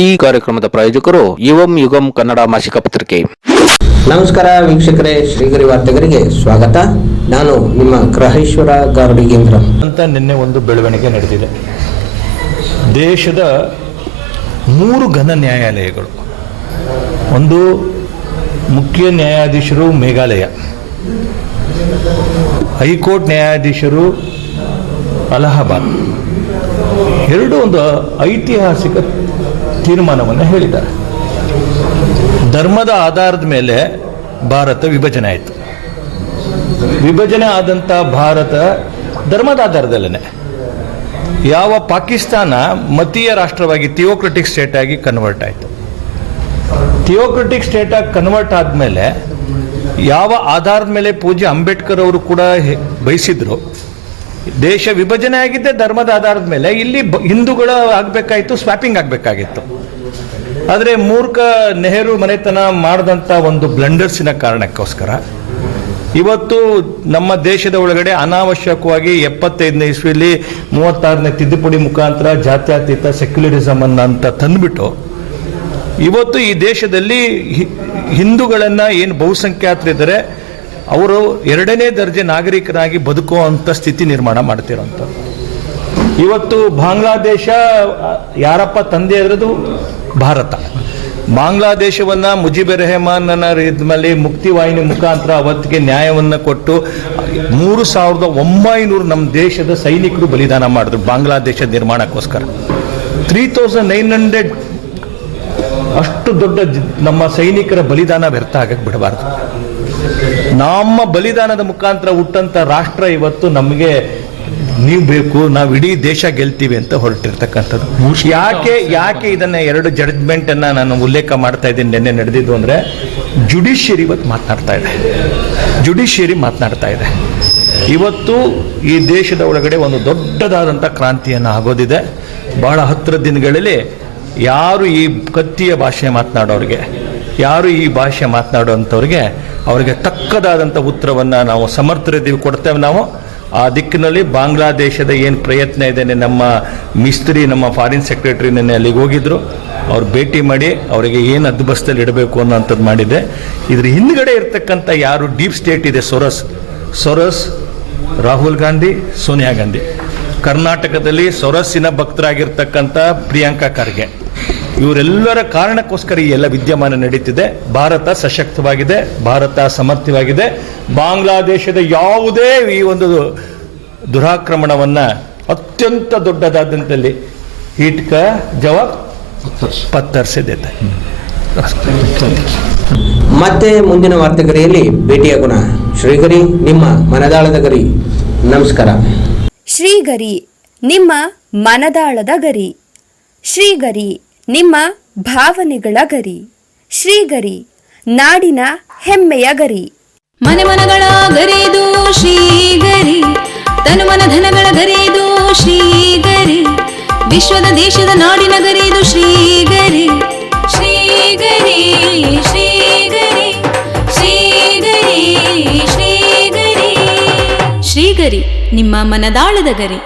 ಈ ಕಾರ್ಯಕ್ರಮದ ಪ್ರಾಯೋಜಕರು ಯುವಂ ಯುಗಂ ಕನ್ನಡ ಮಾಸಿಕ ಪತ್ರಿಕೆ. ನಮಸ್ಕಾರ ವೀಕ್ಷಕರೇ, ಶ್ರೀಗರಿ ವಾರ್ತೆಗರಿಗೆ ಸ್ವಾಗತ. ನಾನು ನಿಮ್ಮ ಗ್ರಹೇಶ್ವರ ಗಾರ್ಡಿಗೇಂದ್ರ ಅಂತ. ನಿನ್ನೆ ಒಂದು ಬೆಳವಣಿಗೆ ನಡೆದಿದೆ. ದೇಶದ 3 ಘನ ನ್ಯಾಯಾಲಯಗಳು, ಒಂದು ಮುಖ್ಯ ನ್ಯಾಯಾಧೀಶರು ಮೇಘಾಲಯ, ಹೈಕೋರ್ಟ್ ನ್ಯಾಯಾಧೀಶರು ಅಲಹಾಬಾದ್, ಒಂದು ಐತಿಹಾಸಿಕ ತೀರ್ಮಾನವನ್ನು ಹೇಳಿದ್ದಾರೆ. ಧರ್ಮದ ಆಧಾರದ ಮೇಲೆ ಭಾರತ ವಿಭಜನೆ ಆಯಿತು. ವಿಭಜನೆ ಆದಂಥ ಭಾರತ ಧರ್ಮದ ಆಧಾರದಲ್ಲೇ ಯಾವ ಪಾಕಿಸ್ತಾನ ಮತೀಯ ರಾಷ್ಟ್ರವಾಗಿ ಥಿಯೋಕ್ರಟಿಕ್ ಸ್ಟೇಟ್ ಆಗಿ ಕನ್ವರ್ಟ್ ಆಯಿತು. ಥಿಯೋಕ್ರಟಿಕ್ ಸ್ಟೇಟ್ ಆಗಿ ಕನ್ವರ್ಟ್ ಆದಮೇಲೆ ಯಾವ ಆಧಾರದ ಮೇಲೆ ಪೂಜ್ಯ ಅಂಬೇಡ್ಕರ್ ಅವರು ಕೂಡ ಬಯಸಿದ್ರು, ದೇಶ ವಿಭಜನೆ ಆಗಿದ್ದೆ ಧರ್ಮದ ಆಧಾರದ ಮೇಲೆ. ಇಲ್ಲಿ ಹಿಂದೂಗಳು ಆಗಬೇಕಾಯಿತು, ಸ್ವ್ಯಾಪಿಂಗ್ ಆಗಬೇಕಾಗಿತ್ತು. ಆದರೆ ಮೂರ್ಖ ನೆಹರು ಮನೆತನ ಮಾಡಿದಂಥ ಒಂದು ಬ್ಲಂಡರ್ಸಿನ ಕಾರಣಕ್ಕೋಸ್ಕರ ಇವತ್ತು ನಮ್ಮ ದೇಶದ ಒಳಗಡೆ ಅನಾವಶ್ಯಕವಾಗಿ 75ನೇ ಇಸ್ವಿಯಲ್ಲಿ 36ನೇ ತಿದ್ದುಪಡಿ ಮುಖಾಂತರ ಜಾತ್ಯತೀತ ಸೆಕ್ಯುಲರಿಸಮ್ ಅಂತ ತಂದುಬಿಟ್ಟು ಇವತ್ತು ಈ ದೇಶದಲ್ಲಿ ಹಿಂದೂಗಳನ್ನು ಏನು ಬಹುಸಂಖ್ಯಾತರಿದ್ದಾರೆ ಅವರು 2ನೇ ದರ್ಜೆ ನಾಗರಿಕರಾಗಿ ಬದುಕುವಂಥ ಸ್ಥಿತಿ ನಿರ್ಮಾಣ ಮಾಡ್ತಿರೋಂಥ. ಇವತ್ತು ಬಾಂಗ್ಲಾದೇಶ ಯಾರಪ್ಪ ತಂದೆ ಅದರದು ಭಾರತ. ಬಾಂಗ್ಲಾದೇಶವನ್ನು ಮುಜಿಬುರ್ ರೆಹಮಾನ್ನ ಇದ್ಮೇಲೆ ಮುಕ್ತಿವಾಹಿನಿ ಮುಖಾಂತರ ಅವತ್ತಿಗೆ ನ್ಯಾಯವನ್ನು ಕೊಟ್ಟು 3900 ನಮ್ಮ ದೇಶದ ಸೈನಿಕರು ಬಲಿದಾನ ಮಾಡಿದ್ರು ಬಾಂಗ್ಲಾದೇಶ ನಿರ್ಮಾಣಕ್ಕೋಸ್ಕರ. 3900 ಅಷ್ಟು ದೊಡ್ಡ ನಮ್ಮ ಸೈನಿಕರ ಬಲಿದಾನ ವ್ಯರ್ಥ ಆಗಕ್ಕೆ ಬಿಡಬಾರ್ದು. ನಮ್ಮ ಬಲಿದಾನದ ಮುಖಾಂತರ ಹುಟ್ಟಂತ ರಾಷ್ಟ್ರ ಇವತ್ತು ನಮಗೆ ನೀವು ಬೇಕು, ನಾವು ಇಡೀ ದೇಶ ಗೆಲ್ತೀವಿ ಅಂತ ಹೊರಟಿರ್ತಕ್ಕಂಥದ್ದು. ಯಾಕೆ ಇದನ್ನ 2 ಜಡ್ಜ್ಮೆಂಟ್ ಅನ್ನ ನಾನು ಉಲ್ಲೇಖ ಮಾಡ್ತಾ ಇದ್ದೀನಿ ನಿನ್ನೆ ನಡೆದಿದ್ದು ಅಂದ್ರೆ, ಜುಡಿಷಿಯರಿ ಇವತ್ತು ಮಾತನಾಡ್ತಾ ಇದೆ. ಇವತ್ತು ಈ ದೇಶದ ಒಳಗಡೆ ಒಂದು ದೊಡ್ಡದಾದಂಥ ಕ್ರಾಂತಿಯನ್ನು ಆಗೋದಿದೆ. ಬಹಳ ಹತ್ತಿರ ದಿನಗಳಲ್ಲಿ ಯಾರು ಈ ಕತ್ತಿಯ ಭಾಷೆ ಮಾತನಾಡೋರಿಗೆ, ಯಾರು ಈ ಭಾಷೆ ಮಾತನಾಡುವಂಥವ್ರಿಗೆ ಅವರಿಗೆ ತಕ್ಕದಾದಂಥ ಉತ್ತರವನ್ನು ನಾವು ಸಮರ್ಥರಿದ್ದೀವಿ, ಕೊಡ್ತೇವೆ ನಾವು. ಆ ದಿಕ್ಕಿನಲ್ಲಿ ಬಾಂಗ್ಲಾದೇಶದ ಏನು ಪ್ರಯತ್ನ ಇದೆ, ನಮ್ಮ ಮಿಸ್ತ್ರಿ, ನಮ್ಮ ಫಾರಿನ್ ಸೆಕ್ರೆಟರಿ ನೆನ್ನೆ ಅಲ್ಲಿಗೆ ಹೋಗಿದ್ರು. ಅವ್ರು ಭೇಟಿ ಮಾಡಿ ಅವರಿಗೆ ಏನು ಹದ್ದುಬಸ್ತಲ್ಲಿ ಇಡಬೇಕು ಅನ್ನೋಂಥದ್ದು ಮಾಡಿದೆ. ಇದ್ರ ಹಿಂದ್ಗಡೆ ಇರ್ತಕ್ಕಂಥ ಯಾರು ಡೀಪ್ ಸ್ಟೇಟ್ ಇದೆ, ಸೊರಸ್, ರಾಹುಲ್ ಗಾಂಧಿ, ಸೋನಿಯಾ ಗಾಂಧಿ. ಕರ್ನಾಟಕದಲ್ಲಿ ಸೊರಸ್ಸಿನ ಭಕ್ತರಾಗಿರ್ತಕ್ಕಂಥ ಪ್ರಿಯಾಂಕಾ ಖರ್ಗೆ, ಇವರೆಲ್ಲರ ಕಾರಣಕ್ಕೋಸ್ಕರ ಈ ಎಲ್ಲ ವಿದ್ಯಮಾನ ನಡೀತಿದೆ. ಭಾರತ ಸಶಕ್ತವಾಗಿದೆ, ಭಾರತ ಸಮರ್ಥವಾಗಿದೆ. ಬಾಂಗ್ಲಾದೇಶದ ಯಾವುದೇ ಈ ಒಂದು ದುರಾಕ್ರಮಣವನ್ನ ಅತ್ಯಂತ ದೊಡ್ಡದಾದಂತಲ್ಲಿ ಈಟ್ಕ ಜವಾಬ್ ಪತ್ತರ್ಸಿದೆ. ಮತ್ತೆ ಮುಂದಿನ ವಾರ್ತೆಗರಿಯಲ್ಲಿ ಭೇಟಿಯಾಗೋಣ. ಶ್ರೀಗರಿ, ನಿಮ್ಮ ಮನದಾಳದ ಗರಿ. ನಮಸ್ಕಾರ. ಶ್ರೀಗರಿ, ನಿಮ್ಮ ಮನದಾಳದ ಗರಿ. ಶ್ರೀಗರಿ, ನಿಮ್ಮ ಭಾವನೆಗಳ ಗರಿ. ಶ್ರೀಗರಿ, ನಾಡಿನ ಹೆಮ್ಮೆಯ ಗರಿ. ಮನಗಳ ಗರಿದು ಶ್ರೀಗರಿ, ತನುಮನ ಧನಗಳ ಗರಿದು ಶ್ರೀಗರಿ, ವಿಶ್ವದ ದೇಶದ ನಾಡಿನ ಗರಿದು ಶ್ರೀಗರಿ. ಶ್ರೀಗರಿ ಶ್ರೀಗರಿ ಶ್ರೀಗರಿ ಶ್ರೀಗರಿ ಶ್ರೀಗರಿ, ನಿಮ್ಮ ಮನದಾಳದ ಗರಿ.